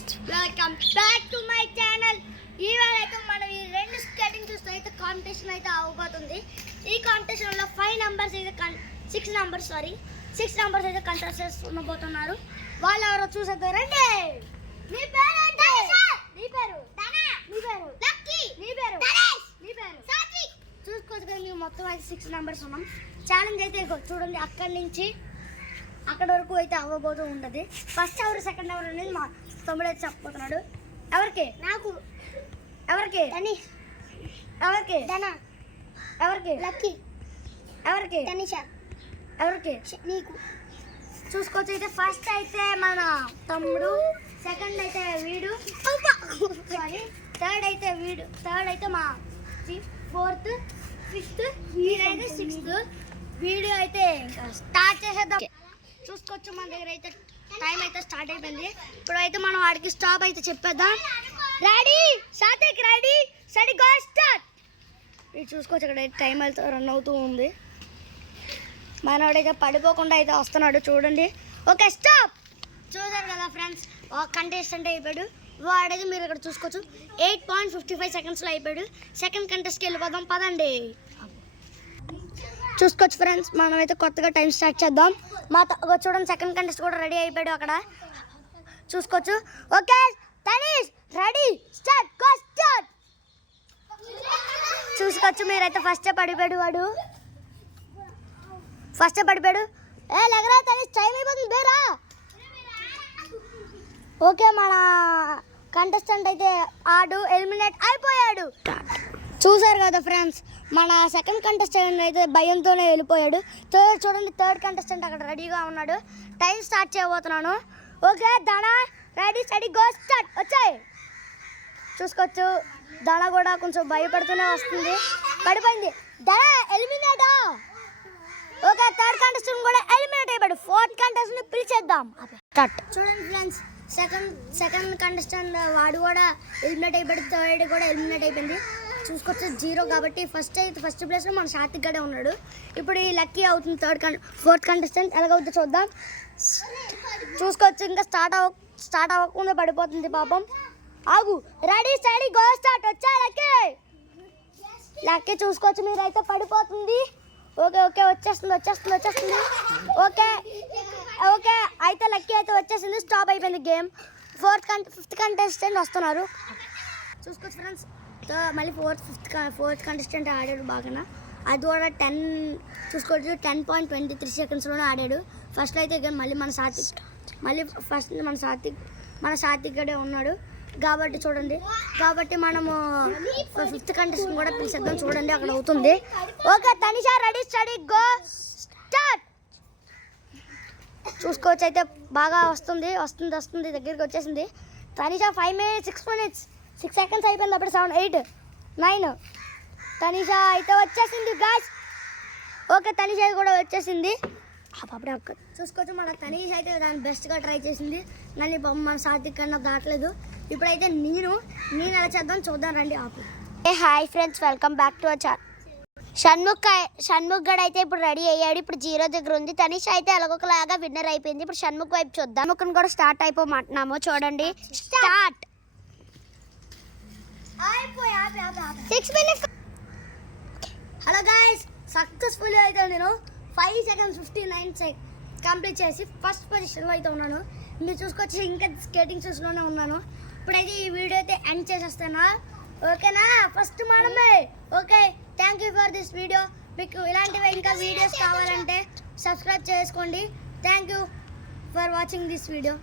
Welcome back to my channel. ఈవేళ అయితే మనం ఈ రెండు స్కేటింగ్ చూస్తే అయితే కాంపిటీషన్ అయితే అవబోతుంది. ఈ కాంపిటీషన్లో 6 నంబర్స్ అయితే కంటెస్టెంట్స్ ఉండబోతున్నారు. వాళ్ళు ఎవరో చూసేద్దాం రండి. నీ పేరు ఏంటి? నీ పేరు నీ పేరు లక్కీ. నీ పేరు నీ పేరు సాత్విక్. చూసుకోవచ్చు కదా, మేము మొత్తం అయితే 6 నంబర్స్ ఉన్నాం. ఛాలెంజ్ అయితే చూడండి, అక్కడి నుంచి అక్కడ వరకు అయితే అవ్వబోతూ ఉంటుంది. ఫస్ట్ ఎవరు సెకండ్ ఎవరు అనేది మా తమ్ముడు అయితే చెప్పబోతున్నాడు. ఎవరికి? నాకు. ఎవరికి? తనీష్. ఎవరికి? ధనా. ఎవరికి? లక్కీ. ఎవరికి? తనిషా. ఎవరికి? నీకు. చూసుకోవచ్చు అయితే ఫస్ట్ అయితే మన తమ్ముడు, సెకండ్ అయితే వీడు, సారీ థర్డ్ అయితే మా ఫోర్త్, ఫిఫ్త్, వీడైతే 6th. వీడియో అయితే ఇంకా స్టార్ట్ చేసేద్దాం. చూసుకోవచ్చు మన దగ్గర అయితే టైం అయితే స్టార్ట్ అయిపోయింది. ఇప్పుడు అయితే మనం వాడికి స్టాప్ అయితే చెప్పేద్దాం. Ready Satwik, ready steady go start. ఇది చూసుకోవచ్చు ఇక్కడ టైం అయితే రన్ అవుతూ ఉంది. మనవాడైతే పడిపోకుండా అయితే వస్తున్నాడు చూడండి. Okay stop. చూసారు కదా ఫ్రెండ్స్, ఒక కంటెస్టెంట్ అయిపోయాడు. వాడైతే మీరు ఇక్కడ చూసుకోవచ్చు 8.55 సెకండ్స్లో అయిపోయాడు. సెకండ్ కంటెస్ట్కి వెళ్ళిపోదాం పదండి. చూసుకోవచ్చు ఫ్రెండ్స్, మనమైతే కొత్తగా టైం స్టార్ట్ చేద్దాం. చూడండి సెకండ్ కంటెస్ట్ కూడా రెడీ అయిపోయాడు అక్కడ చూసుకోవచ్చు. Okay Tanish ready start go start. చూసుకోవచ్చు మీరైతే ఫస్ట్ పడిపోయాడు. వాడు ఫస్ట్ పడిపోయాడు. లగరా తనీష్, టైం అయిపోతుంది బేరా. ఓకే మన కంటెస్టెంట్ అయితే ఆడు ఎలిమినేట్ అయిపోయాడు. చూసారు కదా ఫ్రెండ్స్, మన సెకండ్ కంటెస్టెంట్ అయితే భయంతోనే వెళ్ళిపోయాడు. చూడండి థర్డ్ కంటెస్టెంట్ అక్కడ రెడీగా ఉన్నాడు. టైం స్టార్ట్ చేయబోతున్నాను. Okay Dhana ready steady go start. వచ్చాయి చూసుకోవచ్చు, ధనా కూడా కొంచెం భయపడుతూనే వస్తుంది. పడిపోయింది ధనా, ఎలిమినేటా. ఓకే థర్డ్ కంటెస్టెంట్ కూడా ఎలిమినేట్ అయిపోయాడు. ఫోర్త్ కంటెస్టెంట్ పిలిచేద్దాం. స్టార్ట్. చూడండి ఫ్రెండ్స్, సెకండ్ కంటెస్టెంట్ వాడు కూడా ఎలిమినేట్ అయిపోయాడు. థర్డ్ కూడా ఎలిమినేట్ అయిపోయింది. చూసుకోవచ్చు 0 కాబట్టి ఫస్ట్ ప్లేస్లో మన సాత్విక్ గడే ఉన్నాడు. ఇప్పుడు ఈ లక్కీ అవుతుంది ఫోర్త్ కంటెస్టెంట్. ఎలాగవుతుందో చూద్దాం. చూసుకోవచ్చు ఇంకా స్టార్ట్ అవ్వకుండా పడిపోతుంది పాపం. ఆగు రెడీ స్టడీ గో స్టార్ట్. వచ్చా లక్కీ చూసుకోవచ్చు మీరైతే పడిపోతుంది. ఓకే వచ్చేస్తుంది. ఓకే అయితే లక్కీ అయితే వచ్చేసింది. స్టాప్ అయిపోయింది గేమ్. ఫిఫ్త్ కంటెస్టెంట్ వస్తున్నారు. చూసుకోవచ్చు ఫ్రెండ్స్, మళ్ళీ ఫోర్త్ కంటెస్టెంట్ ఆడాడు బాగా. అది కూడా 10.23 సెకండ్స్లోనే ఆడాడు. ఫస్ట్లో అయితే మళ్ళీ మన సాత్విక్ గడే ఉన్నాడు కాబట్టి చూడండి. కాబట్టి మనము ఫిఫ్త్ కంటెస్టెంట్ కూడా పిలిచేద్దాం. చూడండి అక్కడ అవుతుంది. Okay Tanisha ready steady go start. చూసుకోవచ్చు అయితే బాగా వస్తుంది దగ్గరికి వచ్చేసింది. తనిషా 5 minutes 6 seconds అయిపోయింది. అప్పుడు 7 8 9 తనిషా అయితే వచ్చేసింది గాయ్స్. ఓకే తనిషా కూడా వచ్చేసింది. అప్పుడే చూసుకోవచ్చు మన తనీష్ అయితే దాన్ని బెస్ట్గా ట్రై చేసింది. మళ్ళీ మన సాత్విక్ కన్నా దాటలేదు. ఇప్పుడైతే నేను ఎలా చేద్దాం చూద్దాం రండి. Hi friends, welcome back to our channel. Shanmukh గడ్ అయితే ఇప్పుడు రెడీ అయ్యాడు. ఇప్పుడు 0 దగ్గర ఉంది. తనీష్ అయితే ఎలాగోలాగా విన్నర్ అయిపోయింది. ఇప్పుడు షణ్ముఖ్ వైపు చూద్దాం. షణ్ముఖ్ కూడా స్టార్ట్ అయిపోమంటున్నాము. చూడండి start. 6 minutes. Hello guys, successful అయితే నేను 5 seconds 59 seconds కంప్లీట్ చేసి ఫస్ట్ పొజిషన్లో అయితే ఉన్నాను. మీరు చూసుకొచ్చి ఇంకా స్కేటింగ్ షూస్లోనే ఉన్నాను. ఇప్పుడైతే ఈ వీడియో అయితే ఎండ్ చేసేస్తాను. ఓకేనా? ఫస్ట్ మనమే. Okay thank you for this video. మీకు ఇలాంటివి ఇంకా వీడియోస్ కావాలంటే సబ్స్క్రైబ్ చేసుకోండి. Thank you for watching this video.